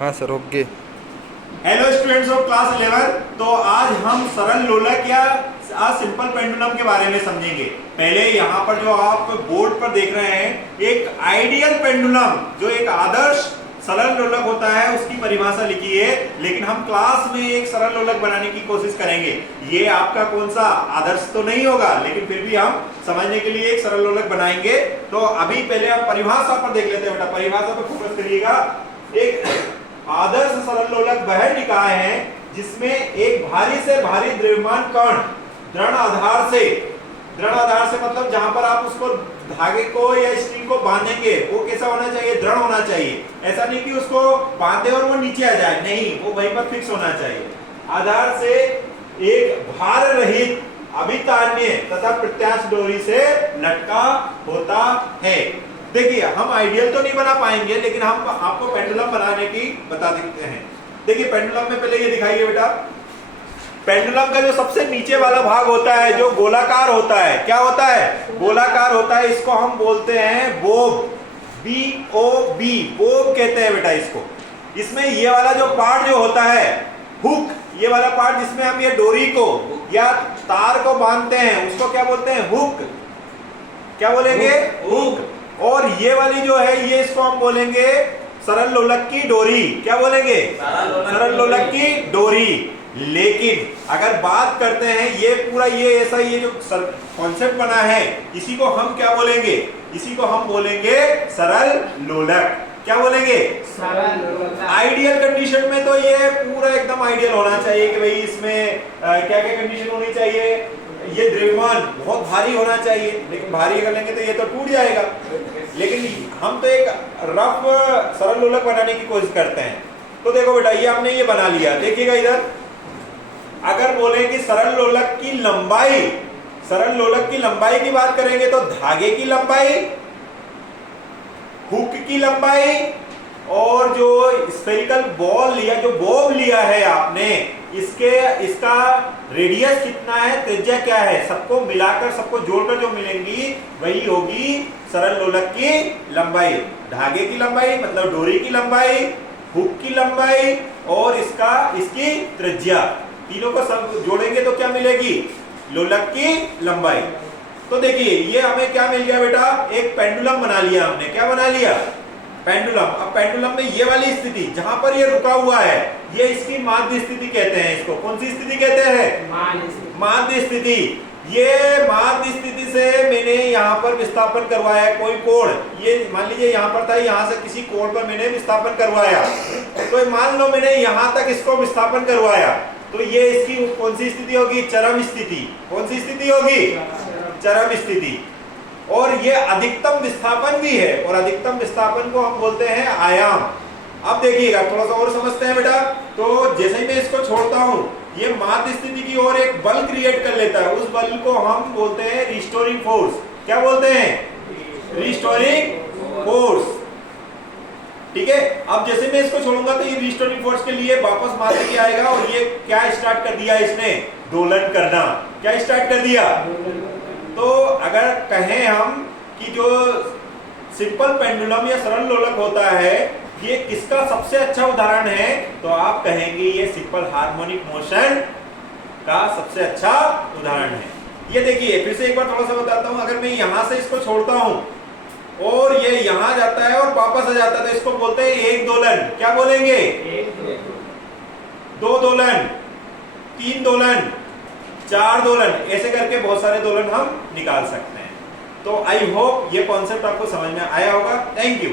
हाँ sir, okay. Hello students of class 11। तो आज हम सरल लोलक या सिंपल पेंडुलम के बारे में समझेंगे। पहले यहाँ पर जो आप बोर्ड पर देख रहे हैं, एक आइडियल पेंडुलम जो एक आदर्श सरल लोलक होता है उसकी परिभाषा लिखी है, लेकिन हम क्लास में एक सरल लोलक बनाने की कोशिश करेंगे। ये आपका कौन सा आदर्श तो नहीं होगा, लेकिन फिर भी हम समझने के लिए एक सरल लोलक बनाएंगे। तो अभी पहले आप परिभाषा पर देख लेते हैं बेटा, परिभाषा पर फोकस करिएगा। एक आदर्श सरल लोलक वह निकाय है जिसमें एक भारी से भारी द्रव्यमान कण दृढ़ आधार से मतलब जहां पर आप उसको धागे को या स्टील को बांधेंगे वो कैसा होना चाहिए, दृढ़ होना चाहिए। ऐसा नहीं कि उसको बांधे और वो नीचे आ जाए, नहीं, वो वहीं पर फिक्स होना चाहिए। आधार से एक भार रहित अभितान्य तथा प्रत्यास्थ डोरी से लटका होता है। देखिए, हम आइडियल तो नहीं बना पाएंगे, लेकिन हम आपको पेंडुलम बनाने की बता देते हैं। देखिए, पेंडुलम में पहले ये दिखाइए बेटा, पेंडुलम का जो सबसे नीचे वाला भाग होता है जो गोलाकार होता है, क्या होता है, गोलाकार होता है। इसको हम बोलते हैं बोब, B-O-B, बोब कहते हैं बेटा इसको। इसमें ये वाला जो पार्ट जो होता है हुक, ये वाला पार्ट जिसमें हम ये डोरी को या तार को बांधते हैं उसको क्या बोलते हैं, हुक। क्या बोलेंगे, हुक। और ये वाली जो है ये इसको हम बोलेंगे सरल लोलक की डोरी। क्या बोलेंगे, सरल लोलक की डोरी। लेकिन अगर बात करते हैं ये पूरा ये ऐसा ये जो कॉन्सेप्ट बना है, इसी को हम क्या बोलेंगे, इसी को हम बोलेंगे सरल लोलक। क्या बोलेंगे, सरल लोलक। आइडियल कंडीशन में तो ये पूरा एकदम आइडियल होना चाहिए कि भाई इसमें क्या क्या कंडीशन होनी चाहिए, ये द्रव्यमान बहुत भारी होना चाहिए, लेकिन भारी कर लेंगे तो ये तो टूट जाएगा। लेकिन हम तो एक रफ सरल लोलक बनाने की कोशिश करते हैं। तो देखो बेटा, ये हमने ये बना लिया, देखिएगा इधर। अगर बोले कि सरल लोलक की लंबाई, सरल लोलक की लंबाई की बात करेंगे तो धागे की लंबाई, हुक की लंबाई और जो स्फेरिकल बॉल लिया, जो बॉब लिया है आपने, इसका रेडियस कितना है, त्रिज्या क्या है, सबको मिलाकर सबको जोड़कर जो मिलेंगी वही होगी सरल लोलक की लंबाई। धागे की लंबाई मतलब डोरी की लंबाई, हुक की लंबाई और इसकी त्रिज्या, तीनों को सब जोड़ेंगे तो क्या मिलेगी, लोलक की लंबाई। तो देखिए, ये हमें क्या मिल गया बेटा, एक पेंडुलम बना लिया हमने। क्या बना लिया, पेंडुलम। अब पेंडुलम में ये वाली स्थिति जहां पर ये रुका हुआ है, ये इसकी माध्य स्थिति कहते हैं। इसको कौन सी स्थिति कहते हैं, माध्य स्थिति। ये माध्य स्थिति से मैंने यहाँ पर विस्थापन करवाया कोई कोण, ये मान लीजिए यहाँ पर था, यहाँ से किसी कोण पर मैंने विस्थापन करवाया, तो मान लो मैंने यहाँ तक इसको विस्थापन करवाया, तो ये इसकी कौन सी स्थिति होगी, चरम स्थिति। कौन सी स्थिति होगी, चरम स्थिति। और ये अधिकतम विस्थापन भी है, और अधिकतम विस्थापन को हम बोलते हैं आयाम। अब देखिएगा, थोड़ा सा और समझते हैं बेटा। तो जैसे ही मैं इसको छोड़ता हूं, ये माध्य स्थिति की ओर एक बल क्रिएट कर लेता है, उस बल को हम बोलते हैं रिस्टोरिंग फोर्स। क्या बोलते हैं, रिस्टोरिंग फोर्स। ठीक है। अब जैसे मैं इसको छोड़ूंगा तो ये रिस्टोरिंग फोर्स के लिए वापस माध्य की आएगा, और ये क्या स्टार्ट कर दिया इसने, दोलन करना। क्या स्टार्ट कर दिया। तो अगर कहें हम कि जो सिंपल पेंडुलम या सरल लोलक होता है, ये किसका सबसे अच्छा उदाहरण है, तो आप कहेंगे ये सिंपल हार्मोनिक मोशन का सबसे अच्छा उदाहरण है। ये देखिए, फिर से एक बार थोड़ा सा बताता हूं। अगर मैं यहां से इसको छोड़ता हूं और ये यहां जाता है और वापस आ जाता है, तो इसको बोलते हैं एक दोलन। क्या बोलेंगे, दो दोलन, तीन दोलन, चार दोलन, ऐसे करके बहुत सारे दोलन हम निकाल सकते हैं। तो आई होप ये कॉन्सेप्ट आपको समझ में आया होगा। Thank you.